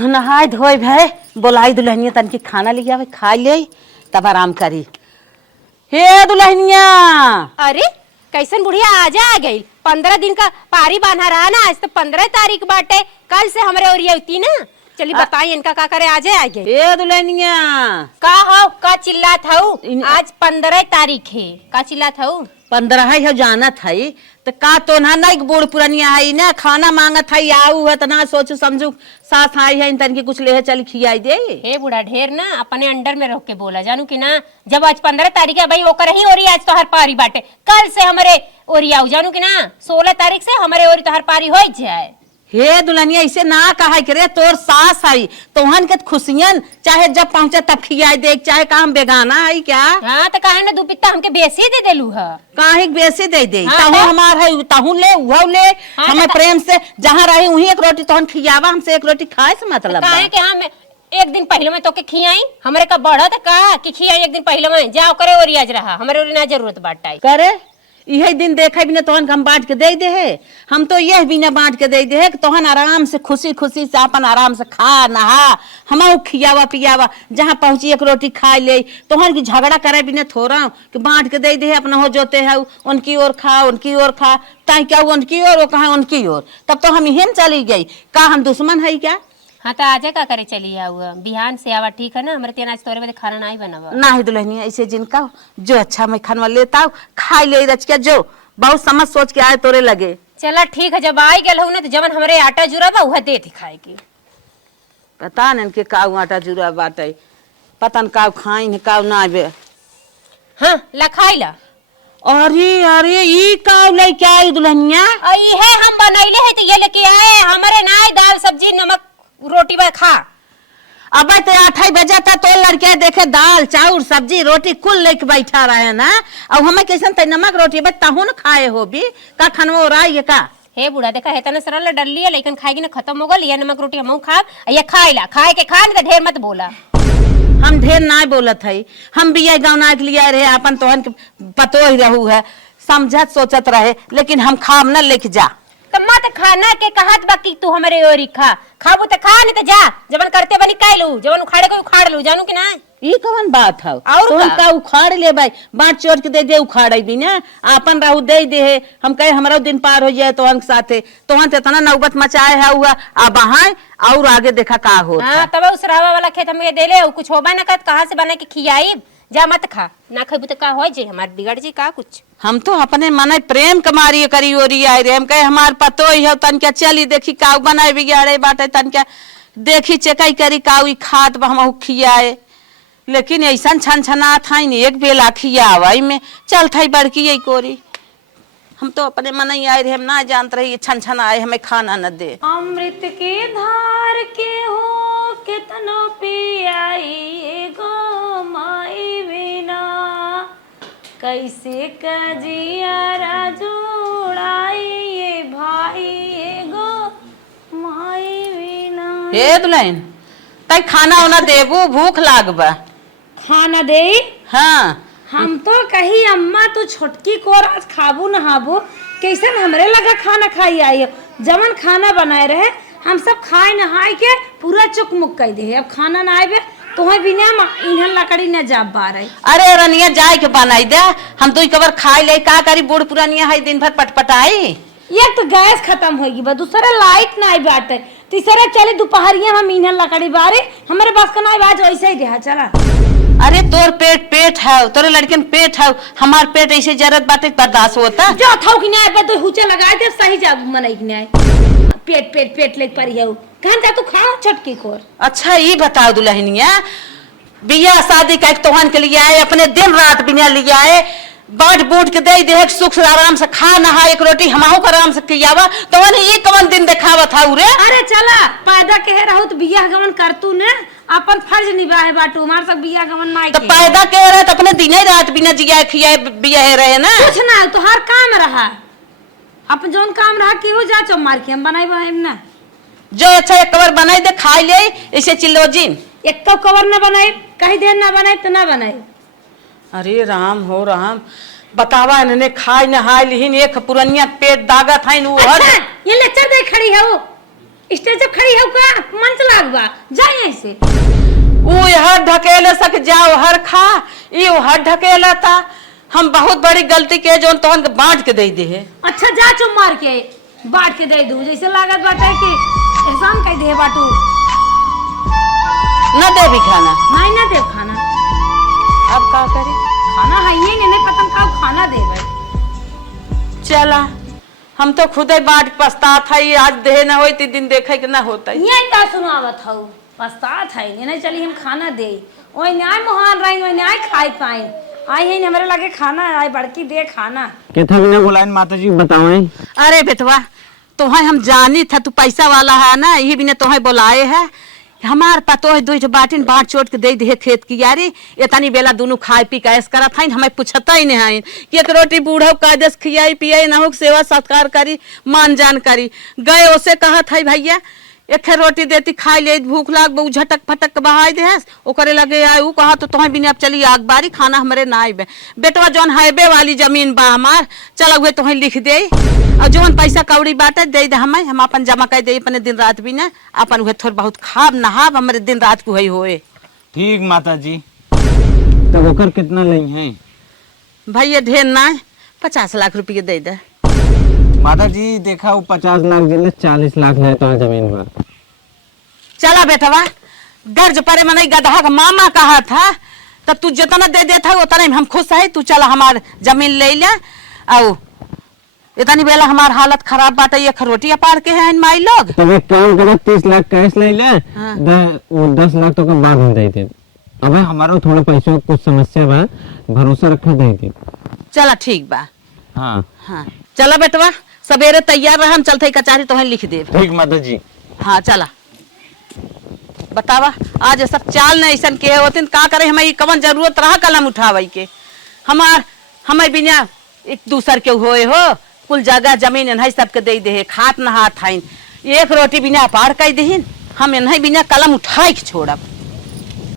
नहाय धोए भय बोलाई दुल्हनिया तन की खाना लेके आवे खा ले तब आराम करी। हे दुल्हनिया, अरे कैसन बुढ़िया आजा आ गई। 15 दिन का पारी बांधा रहा ना, आज तो 15 तारीख बाटे, कल से हमरे ओरिया होती ना। चली बताई इनका का करे आजे आ गई। हे दुल्हनिया का हो का चिल्लात हूँ, आज 15 तारीख है, का चिल्लात हूँ। 15 है जानत है तो का तो ना नहीं बूढ़ पुरानिया है ना खाना मांगत है आऊ है तो ना सोचू समझू साथ आई है तन की कुछ ले चल खियाई दे। हे बूढ़ा ढेर ना अपने अंडर में रोक के बोला जानू कि ना, जब आज 15 तारीख है भाई ओकर ही ओरी आज तो हर पारी बाटे, कल से हमारे ओरी आऊ जानू कि ना 16 तारीख से हमारे ओरी तो हर पारी हो जाए। हे दुल्हनिया ऐसे ना कहा करे तोर सास आई तोहन के खुशियन चाहे जब पहुंचे तब खियाई दे चाहे काम बेगाना आई क्या। हाँ तो कहे ना दुपित्ता हमके बेसी दे देलू है। काहे बेसी दे दे हाँ, तहु हमार है तहु ले वो ले। हाँ, हमें प्रेम से जहाँ रही वहीं एक रोटी तोहन खियावा हमसे एक रोटी खाए से मतलब कहे कि हम एक दिन पहले में तो के खियाई हमरे का बढ़ा था का कि खियाई एक दिन पहले में जाओ करे ओरी आज रहा हमारे ओरी ना जरूरत बाटाई करे यही दिन देखे बिना तोहन हम बांट के दे दे है। हम तो यह बिना बांट के दे दे है कि तोहन आराम से खुशी खुशी से अपन आराम से खा नहा हम खियावा पियावा जहाँ पहुंची एक रोटी खा ले। तोहन की झगड़ा करे बिना थोड़ा कि बांट के दे दे है अपना हो जोते है उनकी ओर खा उनकी ओर खा ताई क्या उनकी ओर वो कहा उनकी ओर तब तो हम यही चली गई का हम दुश्मन है क्या। हाँ तो आजे का करे चली आऊ बिहान से आवा ठीक है ना, हमारे तेन आज तोरे बदे खाना नहीं बनावा ना ही दुल्हनिया ऐसे जिनका जो अच्छा मैं खानवा लेता हूँ खा ले रच के जो बहुत समझ सोच के आए तोरे लगे। चला ठीक है, जब आई गल हूँ ना तो जवन हमारे आटा जुरा बा वह दे थी खाए की। पता नहीं के काऊ आटा जुरा बाटे पता न काऊ खाई काऊ ना बे। हाँ ला खाई ला। अरे अरे ई काऊ लेके आई दुल्हनिया। ये हम बनैले है तो ये लेके आए हमारे ना दाल सब्जी नमक रोटी बा खा। अब तो 8 बजा था तो लड़के देखे दाल चाउर सब्जी रोटी कुल लेके बैठा रहे ना। अब हमें कैसन ते नमक रोटी बता हूं न खाए हो भी का खनवो राय का। हे बूढ़ा देखा है तना सरल डर लिया लेकिन खाएगी ना खत्म हो गल। ये नमक रोटी हम खा ये खाए ला खाए के खा नहीं तो ढेर मत बोला। हम ढेर ना बोलत है हम भी गौना के लिए रहे अपन तोहन के पतो ही रहू है समझत सोचत रहे लेकिन हम खाम न लेके जा। तो मत खाना के कहत बाकी तू हमारे ओरी खा खाबू तो खा नहीं तो जा जवन करते बनी कैलू जवन उखाड़े को उखाड़ लू जानू कि ना। ई कौन बात है और तो का उखाड़ ले भाई बांट चोट के दे दे उखाड़े भी ना अपन रहू दे दे है हम कहे हमारा दिन पार हो जाए तोहन के साथे तोहन इतना नौबत मचाए है हुआ अब हाय और आगे देखा का हो। हां तब उस रावा वाला खेत हमें दे ले कुछ होबा ना कर कहां से बना के खियाई जा मत खा ना खेबू तो का हो जे हमार बिगड़ जे का कुछ। हम तो अपने मन प्रेम कमारी करी ओरी आए रे हम कहे हमार पतो ही हो तन क्या चली देखी काऊ बनाए बिगाड़े बाटे तन क्या देखी चेकई करी काऊ खात हम खियाए लेकिन ऐसा छन छना था एक बेला खियावाई में चल था बड़की यही कोरी। हम तो अपने मन ही आए रहे हम ना जानते रहे छन छन आए हमें खाना न दे। अमृत के धार के हो कितना पियाई गो माई बिना कैसे कजियारा जोड़ाई ये भाई गो माई बिना। हे दुल्हन तई खाना उना देबू भूख लागबा खाना दे। हाँ हम तो कही अम्मा तू छोटकी को आज खाबू नहाबू कैसन हमरे लगा खाना खाई आई हो जवन खाना बनाए रहे हम सब खाए नहाए के पूरा चुक मुक कर दे अब खाना ना आए तो बिना इन्हन लकड़ी न जा पा रहे। अरे रनिया जाए के बनाई दे हम तो कबर खाई ले का करी बूढ़ पुरानिया है दिन भर पटपटाई। एक तो गैस खत्म होगी बा दूसरा लाइट ना आई बाटे तीसरा चले दोपहरिया हम इन्हन लकड़ी बारे हमारे बस का ना बाज वैसे ही रहा चला। अरे तोर पेट पेट है तोरे लड़कन पेट है हमार पेट ऐसे जरूरत बात बर्दाश्त होता जो थाऊ कि न्याय पे तो हुचे लगा दे सही जा मनई के न्याय पेट पेट पेट ले पर है कहां जा तू खाओ छटकी को। अच्छा ये बताओ दुल्हनिया बिया शादी का तोहन के लिए आए अपने दिन रात बिना लिए आए बाट बूट के दे दे सुख से आराम से खा नहा एक रोटी हमाहू का आराम से खियावा तोहन ये कवन दिन दिखावा था रे। अरे चला पैदा कहे रहू तो बियाह गमन करतू ने अपन फर्ज निभाए बाटू हमार सब बियाह गमन ना तो पैदा कह रहे तो अपने दिन रात बिना जिया खियाए बियाह रहे ना कुछ ना तो हर काम रहा अपन जोन काम रहा की हो जा चो मार के हम बनाई बहम ना जो अच्छा एक कवर बनाई दे खाई ले ऐसे चिल्लो जिन एक कवर ना बनाए कहीं देर ना बनाए तो ना बनाए। अरे राम हो राम बतावा इन्होंने खाई नहाई लिहिन एक पुरनिया पेट दागा था इन अच्छा, ये लेक्चर दे खड़ी है वो स्टेज पे खड़ी है का मंच लागबा बा जाए ऐसे। ऊ हर ढकेले सक जाओ हर खा ई हर ढकेला था। हम बहुत बड़ी गलती के जो तोहन के बांट के दे दे है। अच्छा जा चुप मार के बांट के दे दू जैसे लागत बाटे कि एहसान कह दे बाटू। न दे भी खाना नहीं ना देव खाना। अब का करे खाना है ही नहीं पता कब खाना देवे। चला हम तो खुद ही बांट पछता था ये आज दे न होती दिन देखे के न होता। यही का सुनावत हूँ पछतात है नहीं चली हम खाना दे वही न्याय मोहन रही वही न्याय खाए पाए आई है हमारे लगे खाना आई बड़की दे खाना कैथा बिना बुलाए माता जी बताओ। अरे बेटवा तुम्हें हम जानी था तू पैसा वाला है ना ये भी ने तुम्हें बुलाए है हमार पतो है दो बाटिन बांट चोट के दे दे खेत की यारी इतनी बेला दोनों खाए पी कैस करा था हमें पूछता ही नहीं है कि एक रोटी बूढ़ा काजस खियाई पियाई ना हो सेवा सत्कार करी मान जान करी गए उसे कहा था भैया एक रोटी देती खाई ले भूख लाग बहु झटक फटक बहाई दे ओकरे लगे आए ऊ कहा तो तुम्हें भी अब चली आग बारी खाना हमारे ना आए बेटवा जौन हाईवे वाली जमीन बा हमार चल हुए तुम्हें लिख दे और जौन पैसा कौड़ी बाटे दे दे हम अपन जमा कर दे अपने दिन रात भी ना अपन हुए थोड़ा बहुत खाब नहाब हमारे दिन रात को होए। ठीक माता जी तब ओकर कितना लई है भैया ढेर ना 50 लाख रुपये दे दे। माता जी देखा वो 50 लाख दिले 40 लाख है तो जमीन पर। चला बेटवा गर्ज परे मने गधा का मामा कहा था तब तू जितना दे देता उतना हम खुश है तू चला हमार जमीन ले ले आओ इतनी बेला हमार हालत खराब बाटे ये खरोटिया पार के हैं माई लोग। तो एक काम करो 30 लाख कैश ले ले हाँ। वो 10 लाख तो का बाद हो जाते। अबे हमारा थोड़ा पैसों कुछ समस्या बा भरोसा रखा जाए। चला ठीक बा। हाँ हाँ चला बेटवा सवेरे तैयार रहा हम चलते कचारी तुम्हें लिख दे। ठीक माता जी। हाँ चला बतावा आज सब चाल नहीं ऐसा के होते का करे हमें कवन जरूरत रहा कलम उठावे के हमार हमें बिना एक दूसर के होए हो कुल जगह जमीन इन्हें सबके दे दे खात नहात हाइन एक रोटी बिना पार कर दहीन हम इन्हें बिना कलम उठाए के छोड़ब।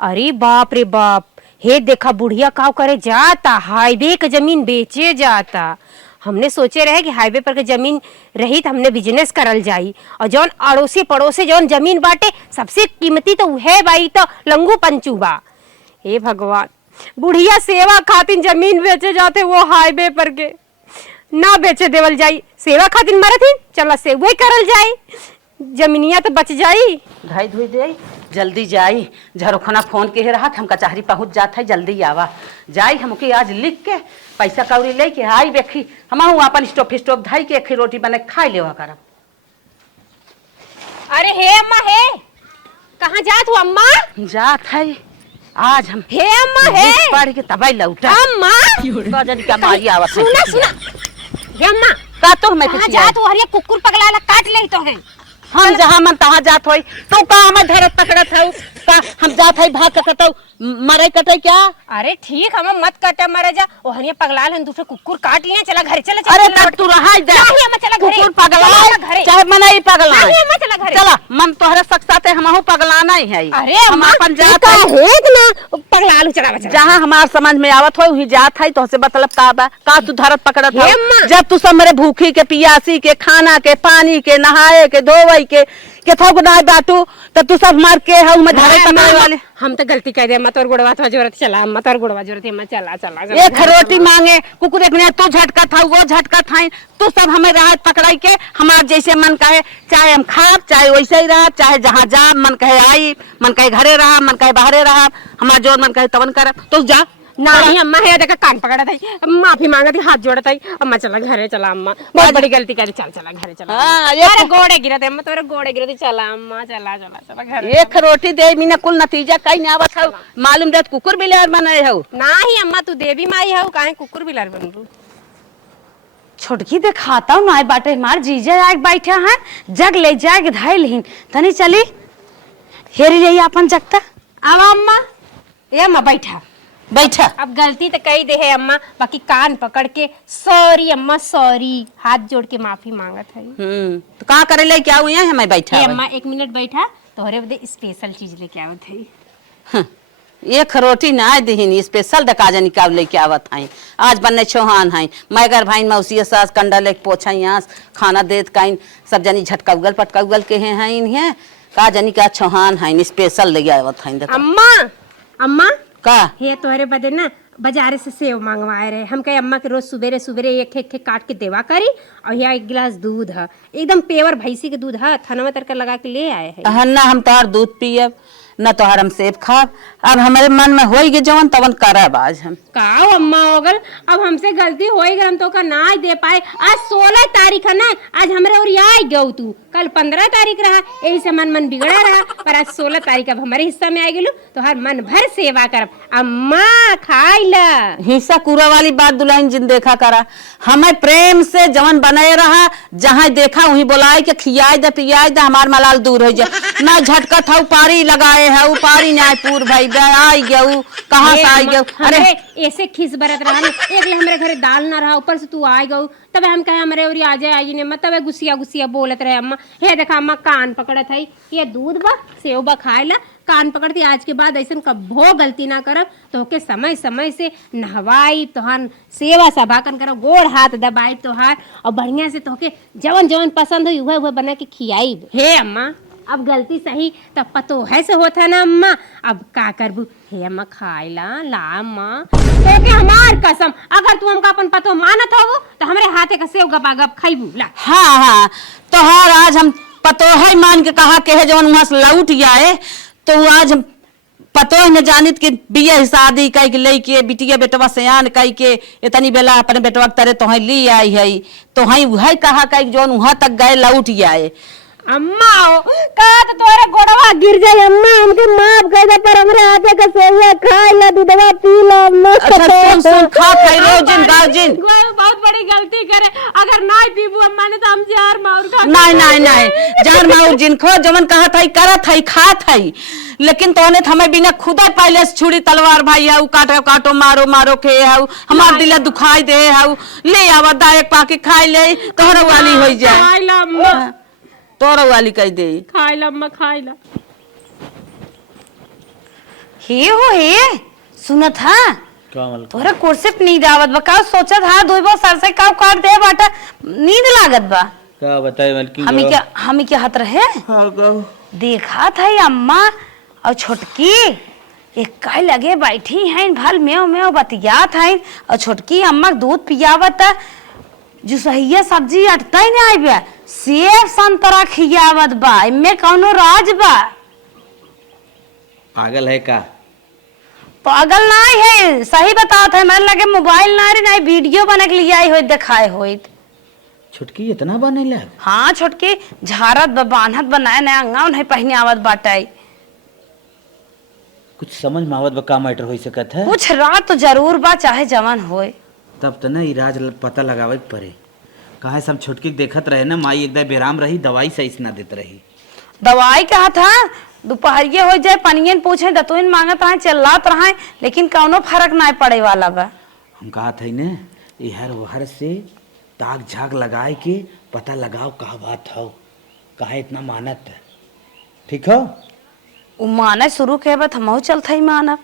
अरे बाप रे बाप हे देखा बुढ़िया काव करे जाता हाईवे के जमीन बेचे जाता। हमने सोचे रहे कि हाईवे पर के जमीन रही तो हमने बिजनेस करल जाई और जौन अड़ोसी पड़ोसी जौन जमीन बाटे सबसे कीमती तो है भाई तो लंगू पंचू बा। हे भगवान बुढ़िया सेवा खातिर जमीन बेचे जाते वो हाईवे पर के ना बेचे देवल जाई सेवा खातिर मरत ही चला से वही करल जाई जमीनिया तो बच जाई। धाई धुई दे जल्दी जाई झरोखना फोन के रहा हम कचहरी पहुंच जात है जल्दी आवा जाई हमके आज लिख के पैसा कौड़ी ले के आई बेखी हम अपन स्टोव धाई के एक रोटी बने खाई लेवा करब। अरे हे अम्मा हे कहाँ जात हो अम्मा? जात है आज हम हे अम्मा हे पढ़ के तबाई लौटा अम्मा गजन का मारी आवत है। सुना सुना हे अम्मा का तो मैं कहाँ जात हो हरिया कुकुर पगला काट ले तो है हम जहाँ मन तहाँ जात होई तो का हमें धरत पकड़त हऊ का हम जात है भाग कटऊ मरे कटे क्या। अरे ठीक हम मत काटे मरे जा ओ हरिया पगलाल हन दूसरे कुकुर काट लिए चला घर चला अरे तब तू रहा जा नहीं अम्मा चला घरे कुकुर पगला चाहे मन ही पगला नहीं अम्मा चला घरे चला मन तोहरे सकसाते हमहू पगलाना ही है। अरे हम अम्मा अपन जात का है है ना पगलाल चला बचा जहाँ हमार समझ में आवत हो वही जात है तो से मतलब का बा का तू धरत पकड़त हे हो अम्मा। जब तू सब मरे भूखी के पियासी के खाना के पानी के नहाए के धोवई के थोक ना बाटू तो तू सब मार के हऊ में धरे पकड़े वाले हम तो गलती कर दे अम्मा तोर गुड़वा तो जरूरत चला अम्मा तोर गुड़वा जरूरत अम्मा चला चला एक रोटी मांगे कुकुर एक ने तू झटका था वो झटका था तू सब हमें राहत पकड़ाई के हमार जैसे मन कहे चाहे हम खाब चाहे वैसे ही रहा चाहे जहाँ जा मन कहे आई मन कहे घरे रहा मन कहे बाहरे रहा हमार जो मन कहे तवन करब तो जा नहीं अम्मा है देखा कान पकड़ा था माफी मांगा थी हाथ जोड़ा था अम्मा चला घरे चला अम्मा बहुत बड़ी गलती करी चल चला घरे चला हाँ, अरे गोड़े गिरा थे अम्मा तोरे गोड़े गिरा थी चला अम्मा चला चला चला घरे एक रोटी दे मीना कुल नतीजा कहीं नहीं आवत हऊ मालूम रहत कुकुर बिलार बनाए हऊ नहीं अम्मा तू देवी माई है काहे कुकुर बिलार बन रू छोटकी दिखाता हूँ नाय बाटे हमार जीजा आग बैठा है जग ले जाग धाई लेहिन तनी चली हेरी रही अपन जगता अब अम्मा ये अम्मा बैठा बैठा अब गलती तो कही दे है अम्मा बाकी कान पकड़ के सॉरी अम्मा सॉरी हाथ जोड़ के माफी मांगत है तो कहाँ करे ले क्या हुई है हमें बैठा हे हुआ। अम्मा 1 मिनट बैठा तोहरे बदे स्पेशल चीज लेके आवत है हं, एक रोटी ना दीन स्पेशल दकाजा निकाल लेके आवत हैं आज बनने चौहान हैं मैगर भाई मौसी सास कंडा लेके पोछा यहाँ खाना देत काइन सब जनी झटका उगल पटका उगल के हैं इन्हें का जानी का चौहान है स्पेशल ले आवत है देखो अम्मा अम्मा का हे तोहरे बदे ना बाजारे से सेव मंगवाए रहे। हम कहे अम्मा के रोज सुबेरे सुबेरे एक एक काट के देवा करी और यहाँ एक गिलास दूध है एकदम पेवर भैंसी के दूध है थनवा तरका लगा के ले आए हैं। ना हम तोहार दूध पियब न तोहार हम सेब खाब। अब हमारे मन में हो गए जवन तवन करब आज हम का अम्मा होगल अब हमसे गलती हो गई हम तो का ना दे पाए। आज 16 तारीख है ना आज हमारे और आई गौ तू कल 15 तारीख रहा यही से मन बिगड़ा रहा पर आज 16 तारीख अब हमारे हिस्सा में आ गेलू तो हर मन भर सेवा करब। अम्मा खाई ला हिस्सा कूड़ा वाली बात दुल्हन जिन देखा करा हमें प्रेम से जवन बनाए रहा जहाँ देखा वहीं बुलाए के खियाए दे पियाए दे हमार मलाल दूर हो जाए ना झटका था पारी लगाए है उपारी न्यायपुर भाई आई गऊ कहाँ से आई गऊ। अरे ऐसे खिस बरत रहा ना एक ले हमारे घरे दाल ना रहा ऊपर से तू आई गऊ तब हम कहे हमारे और आ जाए आई ने मतलब गुस्सिया गुस्सिया बोलत रहे अम्मा हे देखा अम्मा कान पकड़त है ये दूध बा सेव बा खाए ला कान पकड़ती आज के बाद ऐसा कभो गलती ना करब तो के समय समय से नहवाई तोहार सेवा सभाकन करब गोड़ हाथ दबाई तोहार और बढ़िया से तोके जवन जवन पसंद हो वह बना के खियाई। हे अम्मा अब गलती सही तब पतो है से होता ना अम्मा अब का करबू। हे अम्मा खाइला ला अम्मा तो के हमार कसम अगर तू हमका अपन पतो मानत हो तो हमरे हाथे का सेव गपा गप खाइबू ला। हाँ तोहार आज हम पतो है मान के कहा के है जवन वहां से लौट जाए तो आज हम पतो न जानित के बिया शादी कई के लई के बिटिया बेटवा सयान कई के इतनी बेला अपने बेटवा तरे तो ली आई है तो वही कहा कई जौन वहां तक गए लौट जाए। अम्मा कहा तो तोरे गोड़वा गिर जाए अम्मा हमके माफ कर दे पर हमरे हाथे का सेवा खाए ला दूधवा पी ला अम्मा। अच्छा सुन खा खाई रोजिन गाजिन बहुत बड़ी गलती करे अगर नहीं पीबू अम्मा ने तो हम जार मार खा नहीं जार मार जिन खो जमन कहा था करत है खात है लेकिन तोने हमें बिना खुदा पहले से छुरी तलवार भाई है काटो काटो मारो मारो के है हमार दिल दुखाई दे है ले आवा दायक पाके खाई ले तोहरा वाली हो जाए तोरा वाली कह दे खाई ला अम्मा खाई ला। हे हो हे सुनत हा तोरा कोर्सेप नींद आवत बा का सोचत हा दोई बार सर से का काट दे बाटा नींद लागत बा का बताए मन की हमी क्या हाथ रहे हां गो देखा था अम्मा और छोटकी एक काय लगे बैठी हैं भल में बतियात हैं और छोटकी अम्मा दूध पियावत जो सहिया सब्जी अटता ही नहीं आई सेब संतरा खियावत बा इनमें कौनो राज बा। पागल है का पागल नहीं है सही बताओ है मैंने लगे मोबाइल ना नहीं वीडियो बना के लिए आई हो दिखाए हो छुटकी इतना बने लग। हाँ छोटकी झारत बान्हत बनाए नया अंगा नहीं पहने आवत बाटाई कुछ समझ में आवत बा का मैटर हो सकत है कुछ रात तो जरूर बा चाहे जवान होए तब तो ना इराज पता लगावे पड़े काहे सब छोटकी देखत रहे ना माई एकदम बेराम रही दवाई सही से ना देत रही दवाई कहा था दोपहरिये हो जाए पनियन पूछे दतुइन मांगत रहे चिल्लात रहे लेकिन कौनो फर्क नहीं पड़े वाला बा। हम कहा थे ना इहर वहर से ताक झाक लगाए के पता लगाओ का बात हो काहे इतना मानत ठीक हो उ माने शुरू के बाद हमहु चलत ही मानब।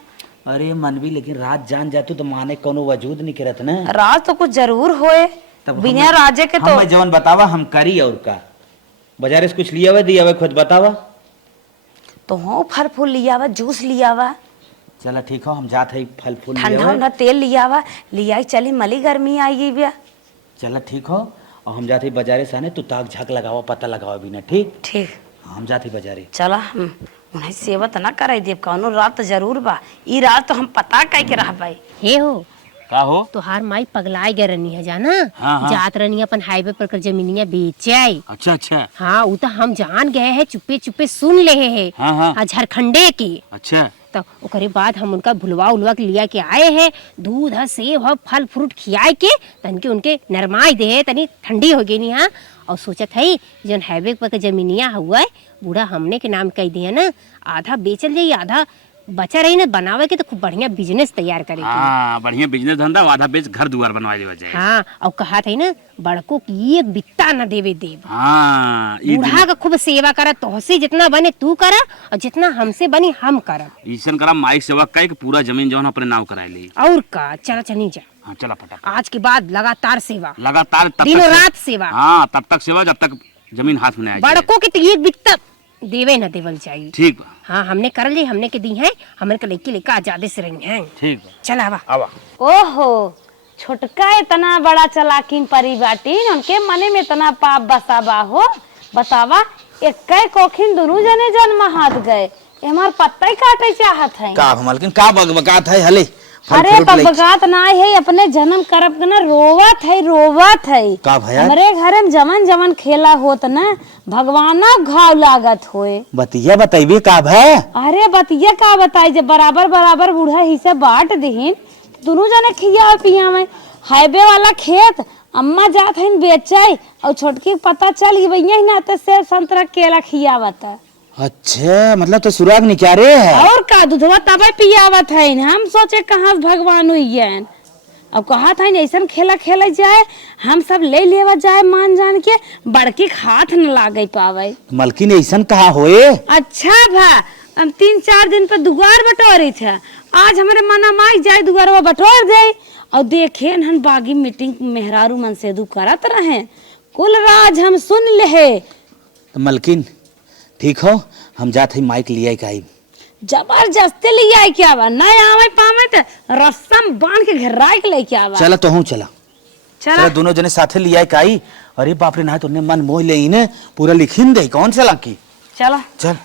अरे मन भी लेकिन रात जान जातू तो माने कोनो वजूद नहीं करत ना राज तो कुछ जरूर होए बिना राजे के तो हम जवन बतावा हम करी और का बाजार से कुछ लिया हुआ दिया हुआ खुद बतावा तो हो फल फूल लिया हुआ जूस लिया हुआ चला ठीक हो हम जाते हैं फल फूल ठंडा ठंडा तेल लिया हुआ लिया चली मली गर्मी आई गई बिया चला ठीक हो और हम जाते बाजारे से आने तू ताक झाक लगावा पता लगावा बिना ठीक ठीक हम जाते बाजारे चला उन्हें सेवा तो ना कराई देव कौनो रात तो जरूर बा ई रात तो हम पता कह के रह पाई। हे हो का हो तोहार माई पगलाए गए रहनी है जाना हाँ। जात रहनी अपन हाईवे पर कर जमीनिया बेचे आई। अच्छा हाँ वो तो हम जान गए हैं चुपे चुपे सुन ले हैं हाँ। झारखंडे के अच्छा तो ओकरे बाद हम उनका भुलवा उलवा के लिया के आए हैं दूध है सेब है फल फ्रूट खियाए के तन के उनके नरमाई दे तनी ठंडी हो गई नहीं हाँ और सोचत है जन हाईवे पर जमीनिया हुआ है बूढ़ा हमने के नाम कह दिया ना आधा बेचल जाई आधा बचा रही ना बनावे के तो खूब बढ़िया बिजनेस तैयार करे हाँ बढ़िया बिजनेस धंधा आधा बेच घर दुआर बनवा देवा जाए हाँ और कहा था ना बड़को की एक बित्ता न देवे देव हाँ बूढ़ा का खूब सेवा करा तोहसे जितना बने तू करा और जितना हमसे बनी हम करा ईसन करा माइक सेवा कह के पूरा जमीन जौन अपने नाव कराए ले और का चला चली जा हाँ चला फटा आज के बाद लगातार सेवा लगातार तब दिनों तक रात सेवा हाँ तब तक सेवा जब तक जमीन हाथ में आ जाए बड़को की तो एक बित्ता देवे न देवल चाहिए। ठीक बा। हाँ हमने कर ली, हमने के दी है, हमने के लेके लेकर आजादी से रही हैं। ठीक बा। चल आवा। आवा। ओहो, छोटका इतना बड़ा चलाकीन परी बाटीन, उनके मने में इतना पाप बसावा हो। बतावा, एक कोखिन दोनों जने जन्म हाथ गए, हमार पत्ता ही काटे चाहत है। का मालकिन का बगबगात है हले? अरे बगबगात ना है, अपने जन्म करब के ना रोवत है, रोवत है। का भैया? हमरे घर में जमन जमन खेला होत ना, भगवाना घाव लागत होए। बतिया बताइबे का भाई? अरे बतिया का बताई, जब बराबर बराबर बूढ़ा हिस्से बांट दीहिन, दोनों जने खिया पिया में। हाईवे वाला खेत अम्मा जात है बेचाई, और छोटकी पता चल गई भैया ही ना तो सेब संतरा केला खियावत। अच्छा, मतलब तो सुराग निकारे है। और का दूधवा तबे पियावत है। हम सोचे कहाँ भगवान हुई है। अब कहा था ऐसा खेला खेले जाए, हम सब ले लेवा जाए मान जान के, बड़की हाथ न लागे पावे। मालकिन ऐसा कहा होए? अच्छा भा, हम 3-4 दिन पर दुआर बटोरी थे, आज हमारे मना माई जाए दुआरवा बटोर दे। और देखे हम बागी मीटिंग मेहरारू मन से दू करत रहे, कुल राज हम सुन ले। तो मालकिन ठीक हो, हम जात है माइक लिया काई जबरदस्ती ले आई क्या बा, ना आवे पावे तो रस्सम बांध के घेराई के ले क्या बा। चला तो हूँ, चला चला चला दोनों जने साथे लिया काई। अरे बाप रे, ना तुमने मन मोह ले ने पूरा लिखिन दे कौन सा लाकी। चला चल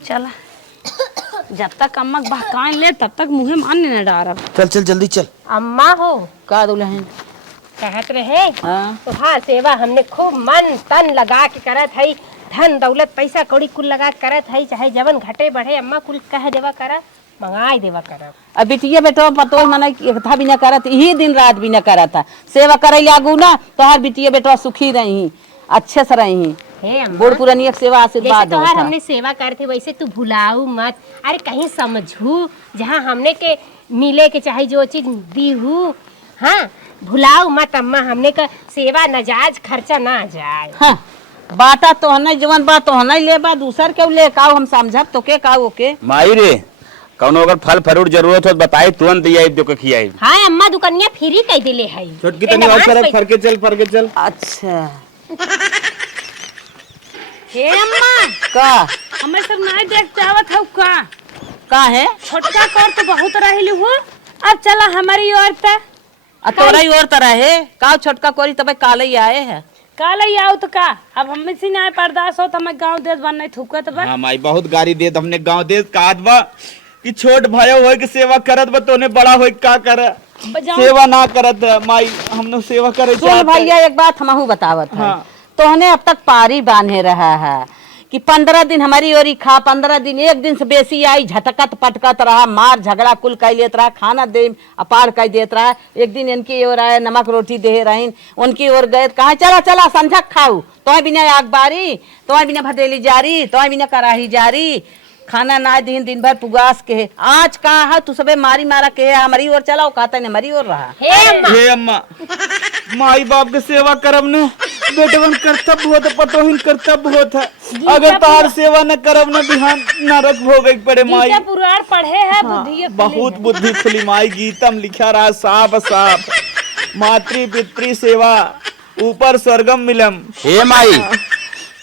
चला, जब तक अम्मा बहकान ले तब तक मुँहे मानने न डारब। चल चल जल्दी चल। अम्मा हो का दुल्हन? कहत रहे हाँ। तुहार सेवा हमने खूब मन तन लगा के करत है, धन दौलत पैसा कौड़ी कुल लगा के करत है, चाहे जवन घटे बढ़े अम्मा कुल कह देवा करा, मंगाई देवा करा। अब बिटिया बेटो पतो मना एक था भी न करत, यही दिन रात भी न करत। सेवा करे लागू ना तो हर बिटिया बेटो सुखी रही, अच्छे से रही। हे अम्मा, बूढ़ पुरानी एक सेवा जैसे आशीर्वाद तोहार होता। हमने सेवा करते वैसे तू भुलाऊ मत। अरे कहीं समझू, जहाँ हमने के मिले के चाहे जो चीज दी हूँ, हाँ भुलाऊ मत अम्मा, हमने का सेवा नजायज खर्चा ना जाए। हाँ, बाटा तो हन जवन बात तो हन ले बा, दूसर के ले काऊ हम समझब तो के काऊ के। माई रे, कौनो अगर फल फ्रूट जरूरत हो बताई, तुरंत दिया दो के खियाई। हाँ अम्मा दुकनिया फ्री कह दिले है। छोटकी तनी और तरफ फरके चल, फरके चल। अच्छा हे अम्मा, का हमें सब नहीं देख चावत हो का है? छोटका कर तो बहुत रहली हो, अब चला हमारी ओर तक। तोरा ही और तरह है काऊ छोटका कोरी तब काले ही आए है। काल ही आओ तो का, अब हमें से नहीं बर्दाश्त हो तो हमें गांव देश बन नहीं थूकत बा। हाँ माई, बहुत गाड़ी दे हमने गांव देश काद बा कि छोट भयो होय के सेवा करत बा, तोने बड़ा होय का कर सेवा ना करत माई, हमने सेवा करे सुन भैया एक बात हमहू बतावत है। हाँ। तोहने अब तक पारी बांधे रहा है कि 15 दिन हमारी ओरी खा, 15 दिन एक दिन से बेसी आई, झटकत पटकत रहा, मार झगड़ा कुल कर लेत रहा, खाना दे अपार कर देत रहा। एक दिन इनकी ओर आए, नमक रोटी दे रही, उनकी ओर गए, कहा चला चला संझक खाऊ, तो बिना आग बारी, तो बिना भटेली जारी, तो बिना कराही जारी, खाना ना दिन भर पुगास के। आज कहा है तू सबे मारी मारा के हमारी ओर चलाओ, कहता ने हमारी ओर रहा। हे अम्मा, माई बाप के सेवा करब ने बेटवन कर्तव्य होत, पतोहिन कर्तव्य होत है। अगर तार सेवा न करब न बिहान नरक भोगे पड़े माई। गीता पुराण पढ़े है, बुद्धि बहुत बुद्धि खुली माई, गीतम लिखा रहा साफ साफ, मातृ पितृ सेवा ऊपर स्वर्गम मिलम। हे माई,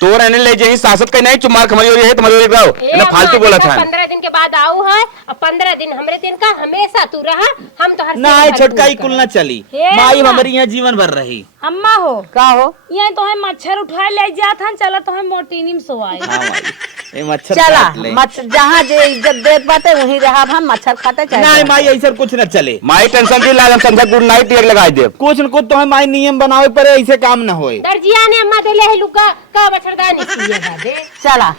तो रहने ले जाई शासक के नहीं चुमार खमरी हो रही है तुम्हारी रहो ना फालतू बोला था। 15 दिन के बाद आऊ है, और 15 दिन हमरे दिन का हमेशा तू रहा, हम तो हर ना छोटका ही कुल ना चली माई, हमारी यहाँ जीवन भर रही। अम्मा हो का हो यहाँ तो है मच्छर उठा ले जात हन, चला तो है मोटीनी में सोआए। हाँ माई, ये मच्छर चला काट ले। जहाँ जे इज्जत देत बाटे वहीं रहा, हम मच्छर खाते चाहे नहीं माई, ऐसा कुछ न चले माई टेंशन दी लाग, हम संध्या गुड नाइट एक लगाई दे। कुछ न कुछ तो है माई, नियम बनावे पड़े, ऐसे काम न होए। दर्जिया ने अम्मा देले है लुका का बछड़दानी सिए दे। चला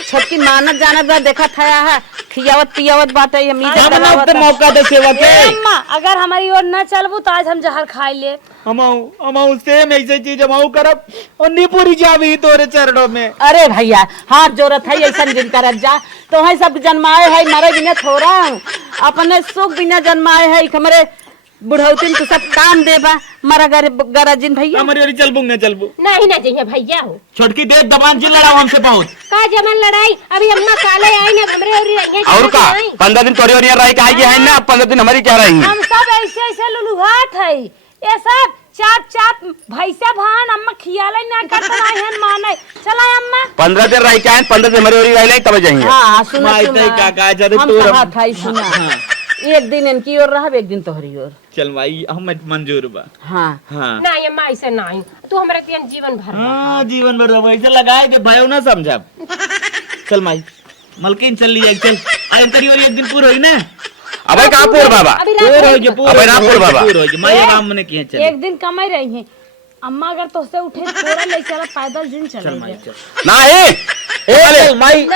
छोटकी मानत जानत बा, देखा था है खियावत पियावत बाटे, ये मीठा हम करावत ना मौका दे सेवा के। अम्मा अगर हमारी ओर न चलबू तो आज हम जहर खाई ले। हम सेम ऐसे चीज हम करब और निपुरी जावी तोरे चरणों में। अरे भैया हाथ जोरत है ऐसा दिन करत जा, तो है सब जन्माए है मरे बिना थोड़ा, अपने सुख बिना जन्माए है हमरे बुढ़ौतिन तो सब काम देबा, मरा गरजिन भैया। हमारी ओरी चलबू न चलबू नहीं ना जइए भैया हो, छोटकी देख दबान जी लड़ाओ हमसे बहुत। का जमन लड़ाई, अभी अम्मा काले आई ना हमरे और रही और का 15 दिन तोरी ओरिया रही के आई है ना, 15 दिन हमारी क्या रही। हम सब ऐसे ऐसे लुलुहात है, ये सब चाप चाप भैसा भान अम्मा खियाला ना करता ना हन माने चला अम्मा 15 दिन रह के आए 15 दिन हमारी ओरी रह तब जाएंगे। हाँ सुना माई सुना तई का का जरे हम तोर कहा था ही सुना एक दिन इनकी ओर रहा एक दिन तोहरी ओर। चल माई हम मंजूर बा। हाँ हाँ नहीं अम्मा ऐसे नहीं, तू हमारे तीन जीवन भर हाँ जीवन भर वैसे लगाए के भयो ना समझब। चल माई मलकिन चल लिया चल आयन करी और एक दिन पूर होई ना। अबे कहाँ पूर बाबा, पूर होई के पूर अबे ना पूर बाबा। पूर होई के माई काम ने किए चल। एक दिन कमाई रही है अम्मा अगर तो से उठे थोड़ा ले चला पैदल दिन चल चले माई गए। चल। नहीं ए चल माई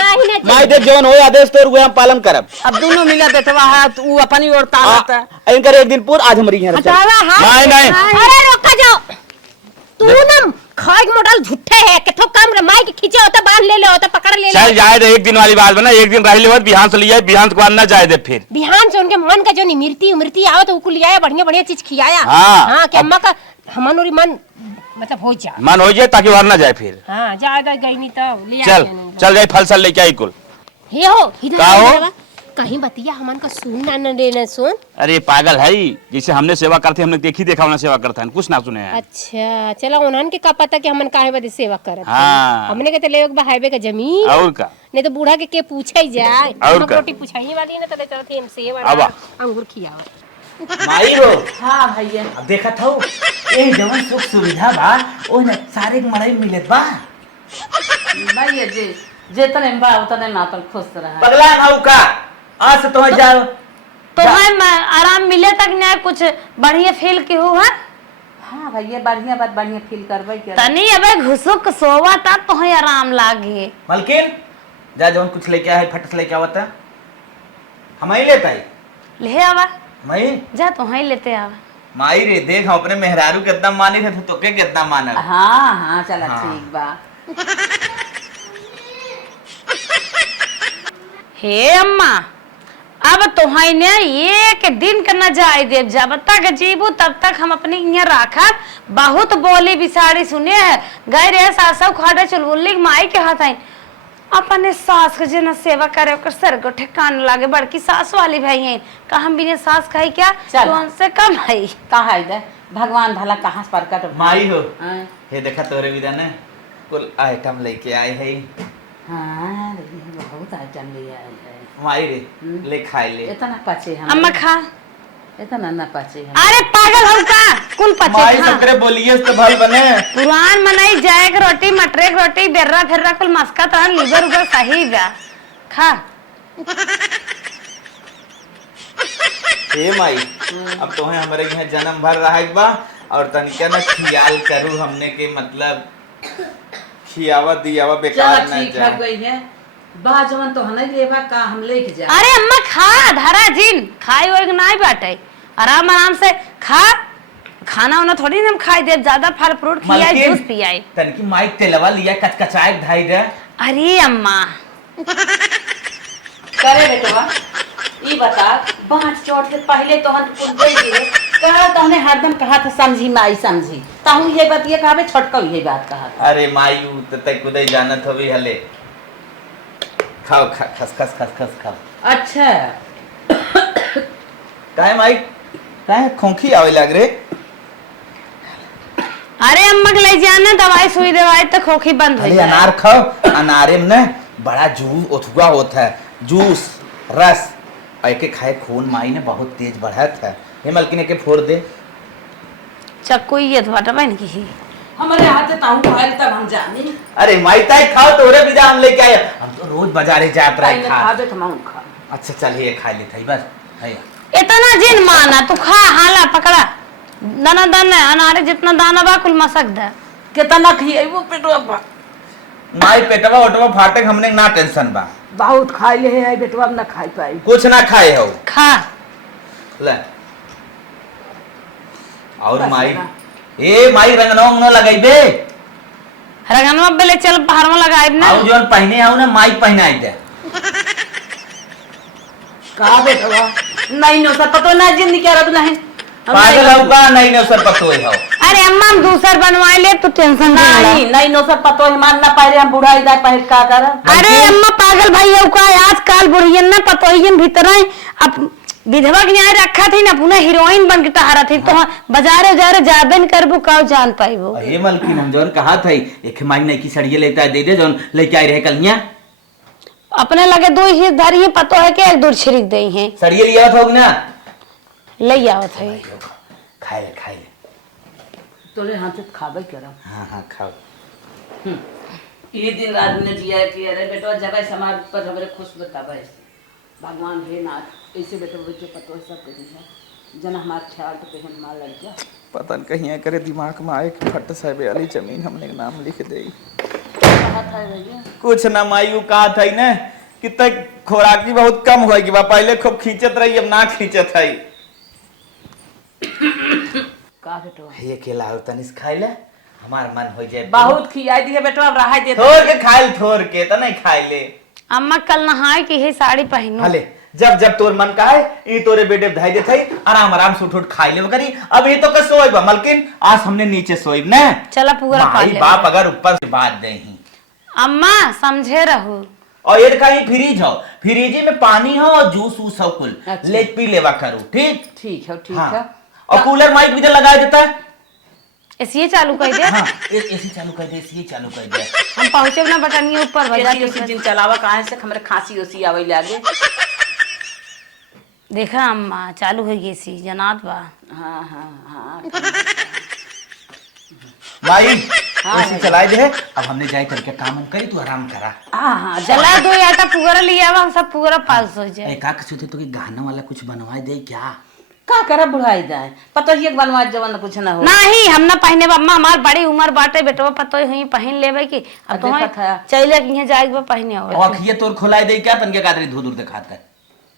माई दे जवन हो आदेश तोर हुए हम पालन करब। अब दोनों मिला बेटवा है तो वो अपनी ओर ताकत है। आयन कर एक दिन पूर आज हमारी यहाँ चल। नहीं नहीं अरे रोका जाओ, तू ना खाई मॉडल झूठे है केठो काम रे माई के खींचे होता बांध ले ले होता पकड़ ले ले। चल जाए दे, एक दिन वाली बात बना, एक दिन रह ले बिहान से लिया बिहान के बाद ना जाए दे फिर। बिहान से उनके मन का जो निमृति आओ तो उनको लियाया बढ़िया बढ़िया चीज खियाया। हाँ। हाँ कि अम्मा का हमारी मन मतलब हो जा। मन हो जाए ताकि वहां ना जाए फिर। हाँ जाएगा गई नहीं तो ले चल चल जाए फल सल लेके आई कुल। हे हो इधर का हो? इधर आवा। कहीं बतिया हमन का सुन ना लेना सुन। अरे पागल है जैसे हमने सेवा करते हमने देखी देखा उन्हें सेवा करता है कुछ ना सुने हैं। अच्छा चला उन्हन के का पता कि हमन काहे बदे सेवा करत हन। हाँ। हमने के तो ले हाईवे का जमीन और का नहीं तो बूढ़ा के पूछे जाए। और हमन का? रोटी पूछाई वाली है ना तो ले चलते हम सेब आवा। अंगूर खियावा। माई हो हाँ भैया अब देखा था ए जवन सुख सुविधा बा ओ न सारे के मड़ई मिलत बा। भैया जी जितने बा उतने ना पर खुश रहा। पगला भाऊ का आज से तो जाओ तो है आराम मिले तक ना कुछ बढ़िया फील के हो है हाँ भैया बढ़िया बात बढ़िया फील करबे के। तनी अबे घुसुक सोवा ता तो है आराम लागे। मलकिन जा जवन कुछ लेके आए फट से लेके आवता हम ही लेता है ले आवा मई जा तो है लेते आवा। माई रे देख हम अपने मेहरारू कितना मानी थे तो के कितना मानल। हाँ हाँ चला हाँ। ठीक बा। हे अम्मा अब तोहाई ने एक दिन का न जाए देव जब तक जीबू तब तक हम अपने यहाँ राखब। बहुत बोली बिसाड़ी सुने है गए रे सासव खाड़े चुलबुल्ली माई के हाथ आई अपने सास के जना सेवा करे ओकर सर को ठेकान लागे बड़की सास वाली भाई है का हम बिना सास खाई क्या चल। तो उनसे कम है। कहा है दे भगवान भला कहाँ से प्रकट माई हो हाँ। हे देखा तोरे विदा ने कुल आइटम लेके आए है। हाँ लेकिन बहुत आइटम ले आए है। माई रे ले खाए ले। इतना पचे हम अम्मा खा। इतना ना पचे हम। अरे पागल हो का कुल पचे माई खा। सबरे बोलिए तो भल बने। पुरान मनाई जाए के रोटी मटरे के रोटी बेर्रा फेर्रा कुल मस्का तहन लीवर उबर सही बा खा। हे माई अब तो है हमारे यहाँ जन्म भर रहा बा और तनिका ना ख्याल करू हमने के मतलब खियावा दियावा चलो बेकार ना ठीक है जाए। गई है बा जवन तो हने लेबा का हम लेके जा। अरे अम्मा खा धरा जिन खाई और नहीं बाटे आराम आराम से खा। खाना वाना थोड़ी ना हम खाई दे ज्यादा फल फ्रूट खियाई मलकिन, जूस पियाई। तनिकी माई तेलवा लिया कचकचाए धाई रे। अरे अम्मा करे बेटवा ई बता बांट चोट से पहले तो हम कुल दे दिए कहा तो हमने हरदम कहा था समझी माई समझी ताहू ये बात ये कहा छोटका ये बात कहा था। अरे माई उ त तक कुदई जानत हवी हले खाओ खा खस खस खस खस खाओ। अच्छा काहे माई काहे खोंखी आवे लग रे। अरे अम्मा के ले जाना दवाई सुई दवाई तो खोखी बंद हो अरे जाए। अनार खाओ अनारे में ना बड़ा जूस ओथुआ होता है जूस रस एके खाए खून माई ने बहुत तेज बढ़त है। हे मलकिन के फोड़ दे। चक्कू ये तो हटवा नहीं की हमारे हाथ से ताहू खाए तब हम जानी अरे माई ताई खाओ तोरे बिदा हम लेके आए हम तो रोज बाजारे जात रहे ताई ने खा। खा दे तो हम खा। अच्छा चल ये खा ले थई बस है। इतना जिन माना तू खा हाला पकड़ा दाना दाना अनारे जितना दाना बा कुल मसक दे। कितना खिए वो पेटवा बा माई पेटवा ओटवा फाटक हमने ना टेंशन बा बहुत खाई ले है बेटवा ना खाई पाई। कुछ ना खाए हो खा। ले और बस माई ना। ए माई रंगनों न लगाइबे रगनवा बेले चल बाहर में लगाइब ना। आउ जोन पहने आउ ना माई पहनाई दे। कहा बेटवा नहीं नो सब पतो ना जिंदगी क्या रब नहीं पागल हो का नहीं न सर पतो हो। अरे अम्मा हम दूसर बनवाए ले तू टेंशन नहीं नहीं नो सब पतो है मान ना पाए हम बुढ़ा इधर पहर का कर। अरे अम्मा पागल भाई हो का आजकल बुढ़ियन ना पतो ही भीतर अब विधवा के न्याय रखा थी ना पुनः हीरोइन बन के टहरा थी तो बाजारे उजारे जाबे न करबो का जान पाइबो। अरे मलकिन हम जोन कहा था एक माई नहीं की सड़िए लेता है दे दे जोन लेके आई रहे कल यहाँ अपने लगे दो ही धरी पतो है कि एक दूर छिड़क दे हैं सड़िए लिया था ना ले आवत है खाए ले तोरे हाथ से खाबे करम। हाँ खाओ। ये दिन रात में जिया कि अरे बेटा जब समाज पर हमरे खुश बताबे भगवान हे नाथ ऐसे बेटे बच्चे पतो सब के दिया जना हमार ख्याल तो कहीं हमार लग जा पता नहीं कहीं करे दिमाग में आए कि फट साहब वाली जमीन हमने नाम लिख दे। कहा था भैया कुछ ना मायू कहा था ना कि तक खुराकी बहुत कम होगी बा पहले खूब खींचत रही अब ना खींचत है। का बेटवा ये केला हो तनिस खाई ले हमार मन हो जाए बहुत खियाई दी है बेटवा अब रहा दे थोर के खाइल थोर के तो नहीं खाई ले। अम्मा कल नहाए के ही साड़ी पहनो हले जब जब तोर मन का है ये तोरे बेटे धाई देते आराम आराम से उठ खाई ले करी। अब ये तो का सोई बा मलकिन आज हमने नीचे सोई ना चला पूरा पा भाई ले बाप अगर ऊपर से बात दे ही अम्मा समझे रहो और ये कहीं फ्रिज हो फ्रिज में पानी हो और जूस वूस हो कुल अच्छा। ले पी लेवा करो ठीक ठीक है हाँ। और कूलर माइक भी तो लगा देता है। ऐसे चालू कर दे हाँ एसी चालू कर दे एसी चालू कर दे। हम पहुंचे ना बटनिया ऊपर बजा एसी उसी दिन चलावा कहाँ से हमरे खांसी उसी आवे लागे। देखा अम्मा चालू हो गई सी जनात बा हाँ हाँ हाँ माई एसी चलाए दे अब हमने जाए करके काम करी तू आराम करा। हाँ हाँ जला दो आटा पुगरा लिया हुआ हम सब पुगरा पास हो जाए। का सोचे तो कि गाना वाला कुछ बनवाए दे क्या का करा बुढ़ाई जाए पता ही एक बनवा जवन कुछ ना हो नहीं हम ना पहने बा अम्मा हमार बड़ी उम्र बाटे बेटवा पतो हुई पहन लेबे की अब तो देखा था। चले के जाए बा पहने हो और अखिए तोर खुलाए दे क्या तन के कादरी धूर धूर दिखाता है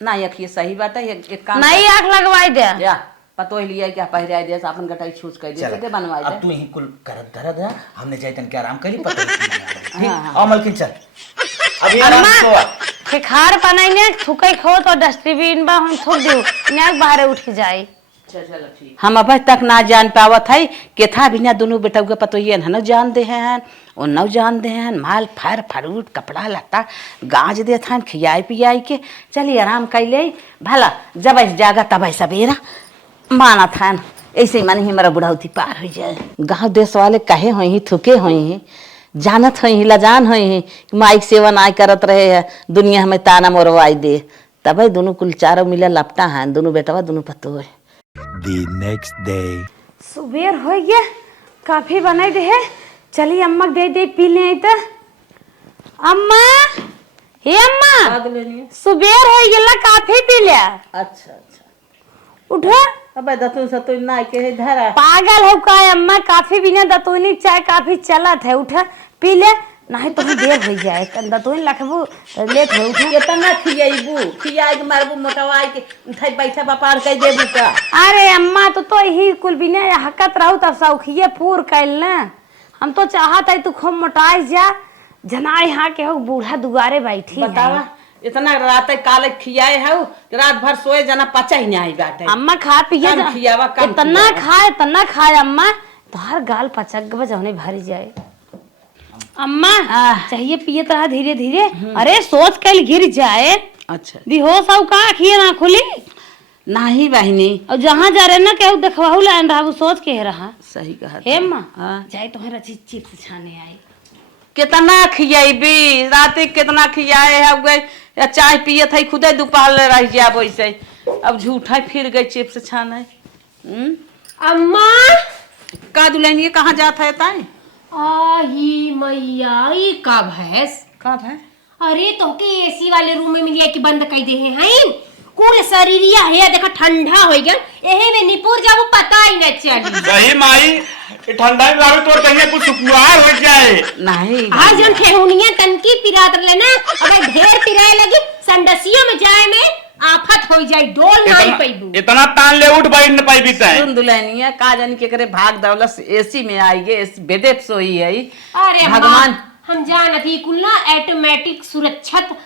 ना ये सही बात है एक काम नहीं आँख लगवाई दे या पतो ही लिया क्या पहराई दे अपन गटाई छूच कर दे दे बनवाई अब दे तू यही कुल करत धरत है हमने जाए तन के आराम करी पता ठीक और मलकिन चल अब ये आराम से खार बनाई थुकई खो तो डस्टबिन बा हम थूक दियो नाक बाहर उठ के जाए। हम अब तक ना जान पावत है के था बिना दोनों बेटा के पतो ये न जान दे हैं और न जान दे हैं माल फर फरूट कपड़ा लत्ता गाज दे था खियाई पियाई के चलिए आराम कर ले भला जब जागा तब सवेरा माना था ऐसे ही मन ही मेरा बुढ़ाउती पार हो जाए। गाँव देश वाले कहे हो ही थुके हो ही जानत हो ही लजान हो ही माइक सेवा ना करत रहे है दुनिया हमें ताना मोरवाई दे तब दोनों कुल चारों मिले लपटा है दोनों बेटवा दोनों पतो है। The next day सुबेर हो गया काफी बनाई दे है चली अम्मा दे दे पी ले तो अम्मा हे अम्मा सुबेर हो गया काफी पी ले। अच्छा अच्छा उठो अब दतुन सतुन ना के धरा पागल है का अम्मा काफी बिना दतुनी चाय काफी चलत है उठा पी ले नहीं तो देर हो जाए दतुन लखबू लेट हो उठा कितना खियाइबू खियाई के मारबू मोटवाई के उठाई बैठा बापार कह देबू का। अरे अम्मा तो ही कुल बिना हकत रहू तब सौखिए पूर कैल ना हम तो चाहत है तू खूब मोटाई जा जना यहाँ के हो बूढ़ा दुआरे बैठी बतावा इतना रात काले खियाए है रात भर सोए जना पचा ही नहीं बाटे अम्मा खा पिए कम खियावा कम इतना खाए अम्मा तो हर गाल पचक बजौने भरी जाए। अम्मा चाहिए पिए तो धीरे धीरे अरे सोच कल गिर जाए अच्छा बेहोश हो का खिए ना खुली नहीं बहनी और जहाँ जा रहे ना केहू देखवाहू लाइन रहा वो सोच के रहा सही कहा हे अम्मा हाँ। जाए तुम्हारा चिप्स छाने आई कितना खियाबी रात कितना खियाए है गए या चाय पिए थे खुदे दोपहर ले रह जा वैसे अब झूठा फिर गए चिप्स छाने। अम्मा का दुल्हन कहाँ जाता है ताई आही मैया ये कब है कब है अरे तो के एसी वाले रूम में मिलिया कि बंद कर दे हैं कुल शरीरिया है देखा ठंडा हो गया एहे में निपुर जाबू पता ही न चली सही माई ठंडा में लावे तो कहीं कुछ सुकुआर हो जाए नहीं आज जन ठेहुनिया तनकी पिरात लेना अगर ढेर पिराए लगी संडसियों में जाए में आफत हो जाए डोल नहीं पैबू इतना तान ले उठ बैठ न पाई बीता है सुन दुल्हनिया का जानी के करे भाग दौलत एसी में आई गे बेदे सोई है अरे भगवान हम जानती कुल ना ऑटोमेटिक सुरक्षित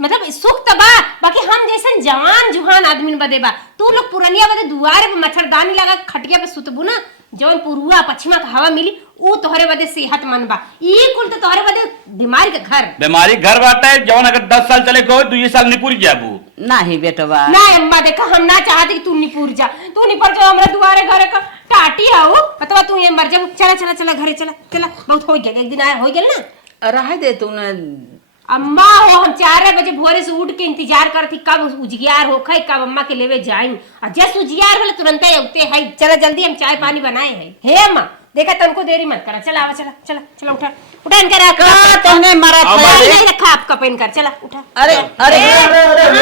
मतलब सुख तबा बाकी हम जैसे जवान जुहान आदमी बदे बा तू लोग पुरनिया बदे दुआरे पे मच्छरदानी लगा खटिया पे सुतबू ना जौन पूर्वा पश्चिमा का हवा मिली वो तोहरे बदे सेहतमंद बा ई कुल तो तोहरे बदे बीमारी का घर बीमारी घर बाटा है जवन अगर 10 साल चले को 2 साल निपुर जाबू नहीं बेटवा ना अम्मा देखा हम ना चाहते कि तू निपुर जा, तू निपर जा हमरा दुआरे घरे का टाटी आओ बतवा तू ये मर जा। चला चला चला घरे चला चला, बहुत हो गया, एक दिन आया हो गया ना। रह दे तू न अम्मा हो हम 4 बजे भोरे से उठ के इंतजार करती कब उजियार हो खई कब अम्मा के लेवे जाई, और जस उजियार वाले तुरंत उठते है। चला जल्दी हम चाय पानी बनाए हैं। हे अम्मा देखा तनको देरी मत करा, चला आवा चला चला चला उठा उठा इनका रखा तुमने मरा था नहीं रखा आपका पेन कर, चला उठा। अरे अरे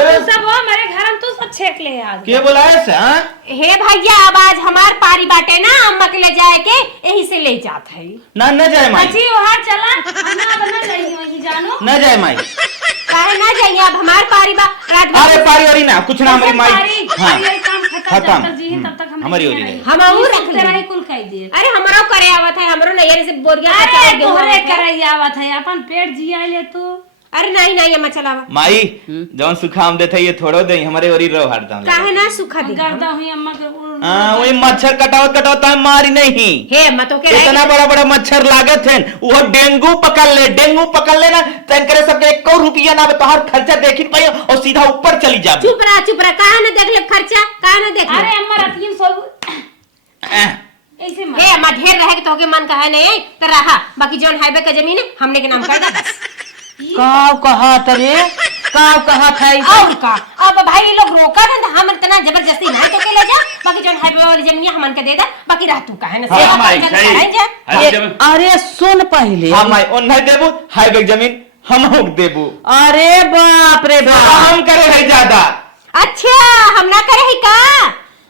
तू सब हो मेरे घर में, तू सब छेक ले आज। के बोलाए से? हाँ हे भैया अब आज हमार पारी बाटे ना अम्मा के ले जाए के, यही से ले जात है। ना न जाए माई, अच्छी वहाँ चला खाना बना जाइए वहीं जानो। न जाए माई। काहे ना जाइए अब हमार पारी बा रात भर अरे पारी वारी ना कुछ ना हमारी माई। हाँ ये काम खत्म जब तक जी तब तक हम हमारी हो रही हम और रख तेरा ले। ही कुल खाई दिए। अरे हमारा करे आवत है, हमरो नैयर से बोरिया का अरे चावल गेहूं तोहरे आवत है। करे आवत है, अपन पेट जिया ले तू। अरे नहीं नहीं अम्मा चलावा। माई जौन सुखा हम देते ये थोड़ो दे हमारे ओरी रहो हरदम। काहे ना सुखा दे। करता हुई अम्मा के हाँ वही मच्छर कटावत कटावत है मारी नहीं। हे अम्मा तो के इतना बड़ा बड़ा मच्छर लागत है, वो डेंगू पकड़ ले ना तन करे सबके 1 रुपया ना तो हर खर्चा देख ही पाई और सीधा ऊपर चली जा। चुप रहा काहे ना देख ले खर्चा, काहे ना देख ले। अरे अम्मा रतियन सब ऐसे मत। हे अम्मा ढेर रहे तो के मन कहे नहीं तो रहा, बाकी जोन हाईवे का जमीन है हमने के नाम कर दा बस। काव कहत रे काव कहत है और का अब भाई ये लोग रोका ना, हम इतना जबरदस्ती नहीं तो के ले जा, बाकी जोन हाईवे वाली जमीन है हमन के दे दा, बाकी रह तू काहे ना हाँ, सेवा माई, कर सही। जा। अरे सुन पहले हाँ माई और नहीं देबू हाईवे जमीन हम होक देबू। अरे बाप रे बाप हम करे है ज्यादा। अच्छा हम ना करे ही का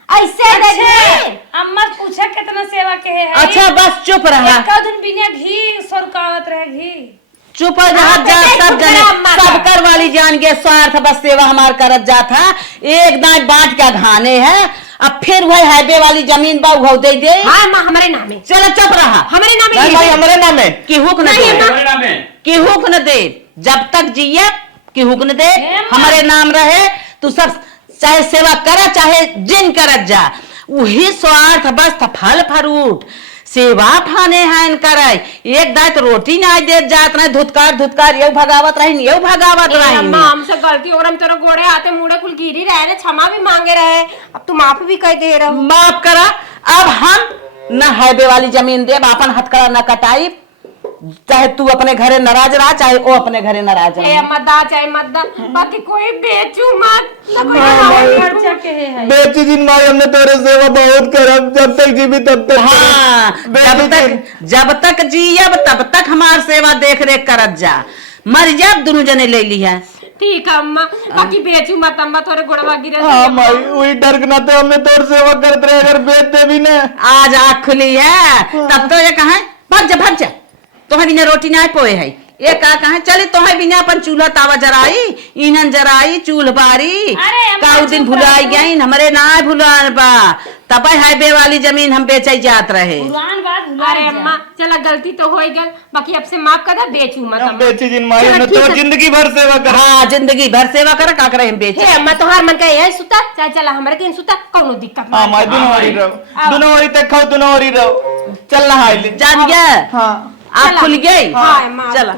ऐसे दे दे। अम्मा पूछा कितना सेवा के है। अच्छा बस चुप रहा एक दिन बिना घी सरकावत रहे घी। चुप हो जा हाँ, जा तो सब चुप जने रहा अम्मा सब का। कर वाली जान के स्वार्थ बस सेवा हमार करत जा था, एक दाई बांट का घाने है, अब फिर वही हाईवे वाली जमीन बा उघौ दे दे। हाँ अम्मा हमारे नाम है, चलो चुप रहा हमारे नाम नहीं भाई है। हमारे नाम है। कि हुक न नहीं, दे अम्मा। कि हुक न दे जब तक जिये कि हुक न दे हमारे नाम रहे, तू सब चाहे सेवा करे चाहे जिन करत जा, वही स्वार्थ बस फल फरूट सेवा ठाने हैं करे। एक दाई तो रोटी ना दे जात रहे, धुतकार ये भगावत रही ये भगावत रही। अम्मा हमसे गलती हो रहा, हम तेरे गोड़े आते मुड़े कुल गिरी रहे ने, क्षमा भी मांगे रहे, अब तू माफ भी कह दे रहा। माफ करा, अब हम न हाईवे वाली जमीन दे, अपन हथकड़ा न कटाई, चाहे तू अपने घरे नाराज रहा चाहे वो अपने घरे नाराज ए रहा। अम्मा दा चाहे मत दा, बाकी कोई बेचू मत ना कोई खर्चा के है। बेटी दिन माई हमने तेरे सेवा बहुत करब, जब तक जीवी तब तक। हाँ जब तक जियब तब तक हमार सेवा देख रेख करत जा, मर जब दोनों जने ले ली है। ठीक है अम्मा, बाकी बेचू मत अम्मा, तोरे गोड़वा गिरे। हाँ माई वही डर के नाते हमने तोर सेवा करते रहे, अगर बेचते भी ना। आज आँख खुली है तब तो ये कहा भाग जा तुम्हें बिना रोटी ना पोए है, ये का कहा चले तुम्हें बिना अपन चूल्हा तावा जराई ईंधन जराई चूल्ह बारी काउ दिन भुलाई गई हमारे ना भुलान बा, तब हाईवे वाली जमीन हम बेचे जात रहे। पुरान बात भुला अरे अम्मा चला गलती तो हो गई, बाकी अब से माफ कर दे, बेचू मत अम्मा। बेटी दिन माई चलो, हमने ठीक तो है। जिंदगी भर सेवा कर। हाँ जिंदगी भर सेवा कर का करे हम बेचे। हे अम्मा तोहार मन का यही सुता चाहे चला हमारे तीन सुता कोनो दिक्कत हाँ माई नहीं। दोनों ओरी रहो, दोनों ओरी तक खाओ, दोनों ओरी रहो। चल ना हाईले जान गया हाँ आप खुल गई। हाँ अम्मा चला